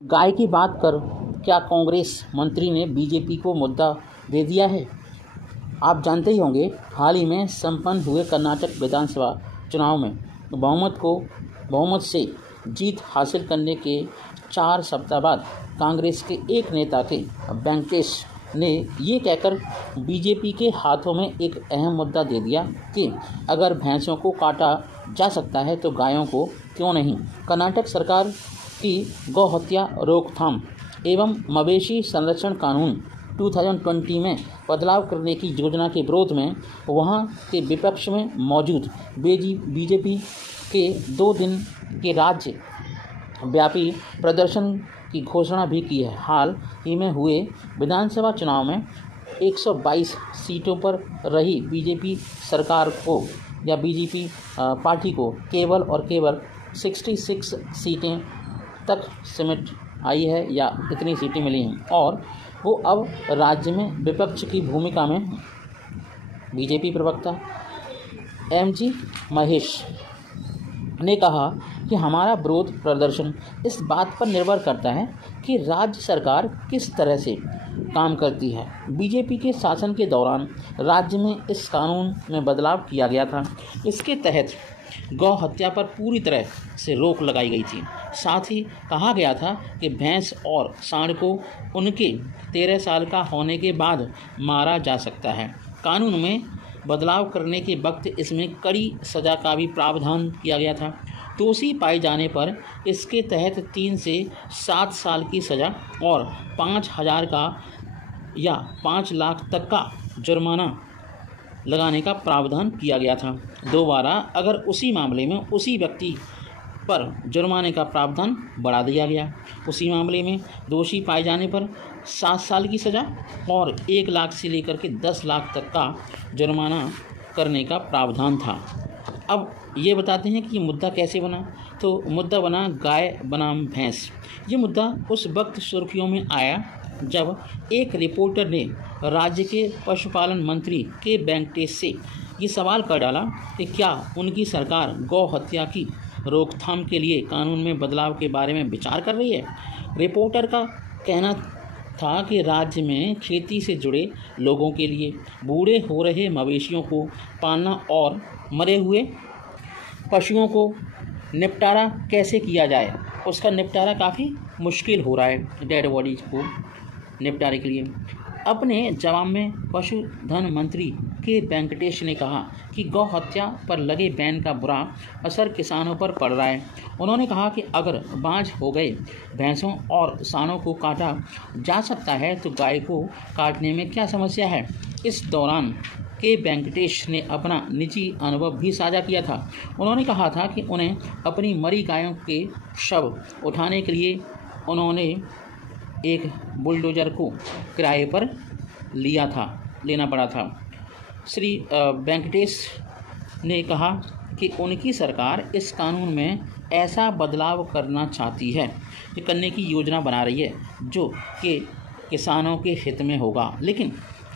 गाय की बात कर क्या कांग्रेस मंत्री ने बीजेपी को मुद्दा दे दिया है। आप जानते ही होंगे, हाल ही में संपन्न हुए कर्नाटक विधानसभा चुनाव में बहुमत से जीत हासिल करने के 4 सप्ताह बाद कांग्रेस के एक नेता के वेंकटेश ने ये कहकर बीजेपी के हाथों में एक अहम मुद्दा दे दिया कि अगर भैंसों को काटा जा सकता है तो गायों को क्यों नहीं। कर्नाटक सरकार की गौ हत्या रोकथाम एवं मवेशी संरक्षण कानून 2020 में बदलाव करने की योजना के विरोध में वहां के विपक्ष में मौजूद बीजेपी के 2 दिन के राज्य व्यापी प्रदर्शन की घोषणा भी की है। हाल ही में हुए विधानसभा चुनाव में 122 सीटों पर रही बीजेपी सरकार को या बीजेपी पार्टी को केवल और केवल 66 सीटें तक सिमट आई है या इतनी सीटें मिली हैं और वो अब राज्य में विपक्ष की भूमिका में। बीजेपी प्रवक्ता एमजी महेश ने कहा कि हमारा विरोध प्रदर्शन इस बात पर निर्भर करता है कि राज्य सरकार किस तरह से काम करती है। बीजेपी के शासन के दौरान राज्य में इस कानून में बदलाव किया गया था। इसके तहत गौ हत्या पर पूरी तरह से रोक लगाई गई थी। साथ ही कहा गया था कि भैंस और सांड को उनके 13 साल का होने के बाद मारा जा सकता है। कानून में बदलाव करने के वक्त इसमें कड़ी सज़ा का भी प्रावधान किया गया था। दोषी पाए जाने पर इसके तहत 3 से 7 साल की सज़ा और 5,000 का या 5 लाख तक का जुर्माना लगाने का प्रावधान किया गया था। दोबारा अगर उसी मामले में उसी व्यक्ति पर जुर्माने का प्रावधान बढ़ा दिया गया। उसी मामले में दोषी पाए जाने पर 7 साल की सज़ा और 1 लाख से लेकर के 10 लाख तक का जुर्माना करने का प्रावधान था। अब ये बताते हैं कि ये मुद्दा कैसे बना। तो मुद्दा बना गाय बनाम भैंस। ये मुद्दा उस वक्त सुर्खियों में आया जब एक रिपोर्टर ने राज्य के पशुपालन मंत्री के वेंकटेश से ये सवाल कर डाला कि क्या उनकी सरकार गौ हत्या की रोकथाम के लिए कानून में बदलाव के बारे में विचार कर रही है। रिपोर्टर का कहना था कि राज्य में खेती से जुड़े लोगों के लिए बूढ़े हो रहे मवेशियों को पालना और मरे हुए पशुओं को निपटारा कैसे किया जाए, उसका निपटारा काफ़ी मुश्किल हो रहा है डेड बॉडीज को निपटारे के लिए। अपने जवाब में पशुधन मंत्री के वेंकटेश ने कहा कि गौ हत्या पर लगे बैन का बुरा असर किसानों पर पड़ रहा है। उन्होंने कहा कि अगर बांझ हो गए भैंसों और सांडों को काटा जा सकता है तो गाय को काटने में क्या समस्या है। इस दौरान के वेंकटेश ने अपना निजी अनुभव भी साझा किया था। उन्होंने कहा था कि उन्हें अपनी मरी गायों के शव उठाने के लिए उन्होंने एक बुलडोजर को किराए पर लेना पड़ा था। श्री वेंकटेश ने कहा कि उनकी सरकार इस कानून में ऐसा बदलाव करना चाहती है कि करने की योजना बना रही है जो कि किसानों के हित में होगा। लेकिन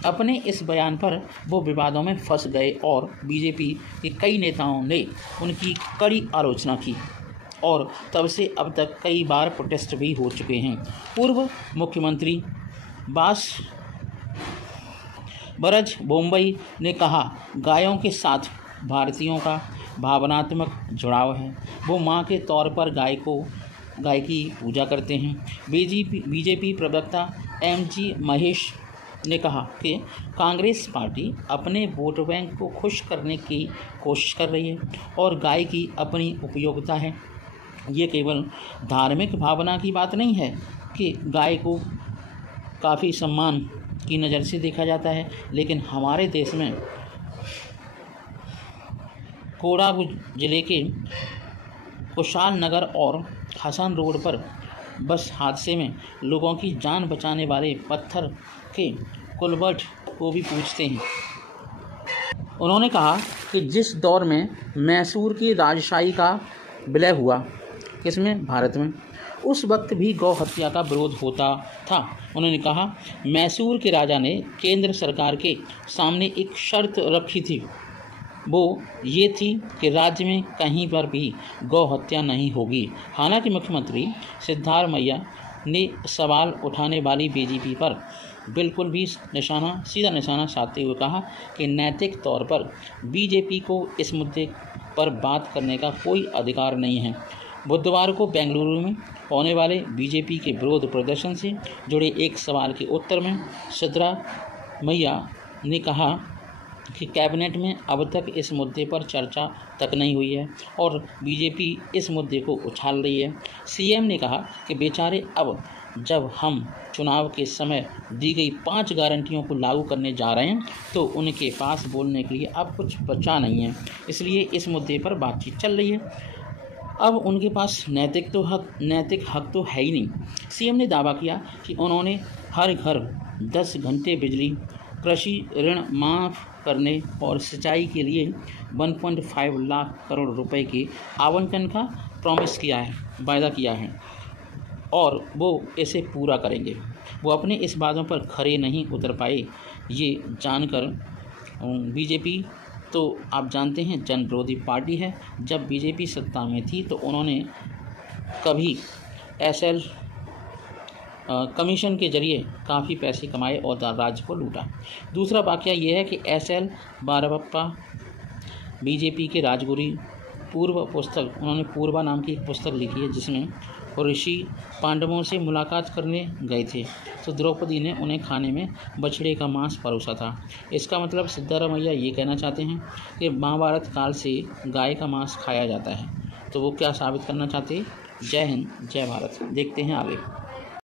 अपने इस बयान पर वो विवादों में फंस गए और बीजेपी के कई नेताओं ने उनकी कड़ी आलोचना की और तब से अब तक कई बार प्रोटेस्ट भी हो चुके हैं। पूर्व मुख्यमंत्री बरज बोम्बई ने कहा, गायों के साथ भारतीयों का भावनात्मक जुड़ाव है। वो मां के तौर पर गाय की पूजा करते हैं। बीजेपी प्रवक्ता एमजी महेश ने कहा कि कांग्रेस पार्टी अपने वोट बैंक को खुश करने की कोशिश कर रही है और गाय की अपनी उपयोगिता है। ये केवल धार्मिक भावना की बात नहीं है कि गाय को काफ़ी सम्मान की नज़र से देखा जाता है, लेकिन हमारे देश में कोडागु जिले के कुशाल नगर और हसन रोड पर बस हादसे में लोगों की जान बचाने वाले पत्थर के कुलबर्ट को भी पूछते हैं। उन्होंने कहा कि जिस दौर में मैसूर की राजशाही का विलय हुआ, किसमें, भारत में, उस वक्त भी गौ हत्या का विरोध होता था। उन्होंने कहा, मैसूर के राजा ने केंद्र सरकार के सामने एक शर्त रखी थी। वो ये थी कि राज्य में कहीं पर भी गौ हत्या नहीं होगी। हालांकि मुख्यमंत्री सिद्धारमैया ने सवाल उठाने वाली बीजेपी पर बिल्कुल भी सीधा निशाना साधते हुए कहा कि नैतिक तौर पर बीजेपी को इस मुद्दे पर बात करने का कोई अधिकार नहीं है। बुधवार को बेंगलुरु में होने वाले बीजेपी के विरोध प्रदर्शन से जुड़े एक सवाल के उत्तर में सिद्धरामैया ने कहा कि कैबिनेट में अब तक इस मुद्दे पर चर्चा तक नहीं हुई है और बीजेपी इस मुद्दे को उछाल रही है। सीएम ने कहा कि बेचारे, अब जब हम चुनाव के समय दी गई 5 गारंटियों को लागू करने जा रहे हैं तो उनके पास बोलने के लिए अब कुछ बचा नहीं है, इसलिए इस मुद्दे पर बातचीत चल रही है। अब उनके पास नैतिक हक तो है ही नहीं। सीएम ने दावा किया कि उन्होंने हर घर 10 घंटे बिजली, कृषि ऋण माफ़ करने और सिंचाई के लिए 1.5 लाख करोड़ रुपए के आवंटन का वायदा किया है और वो इसे पूरा करेंगे। वो अपने इस बातों पर खरे नहीं उतर पाए। ये जानकर बीजेपी तो आप जानते हैं जन विरोधी पार्टी है। जब बीजेपी सत्ता में थी तो उन्होंने कभी एसएल कमीशन के जरिए काफ़ी पैसे कमाए और राज्य को लूटा। दूसरा वाकया ये है कि एसएल बारप्पा बीजेपी के राजगुरु उन्होंने पूर्वा नाम की एक पुस्तक लिखी है जिसमें ऋषि पांडवों से मुलाकात करने गए थे तो द्रौपदी ने उन्हें खाने में बछड़े का मांस परोसा था। इसका मतलब सिद्धरामैया ये कहना चाहते हैं कि महाभारत काल से गाय का मांस खाया जाता है। तो वो क्या साबित करना चाहते हैं? जय हिंद, जय भारत। देखते हैं आगे।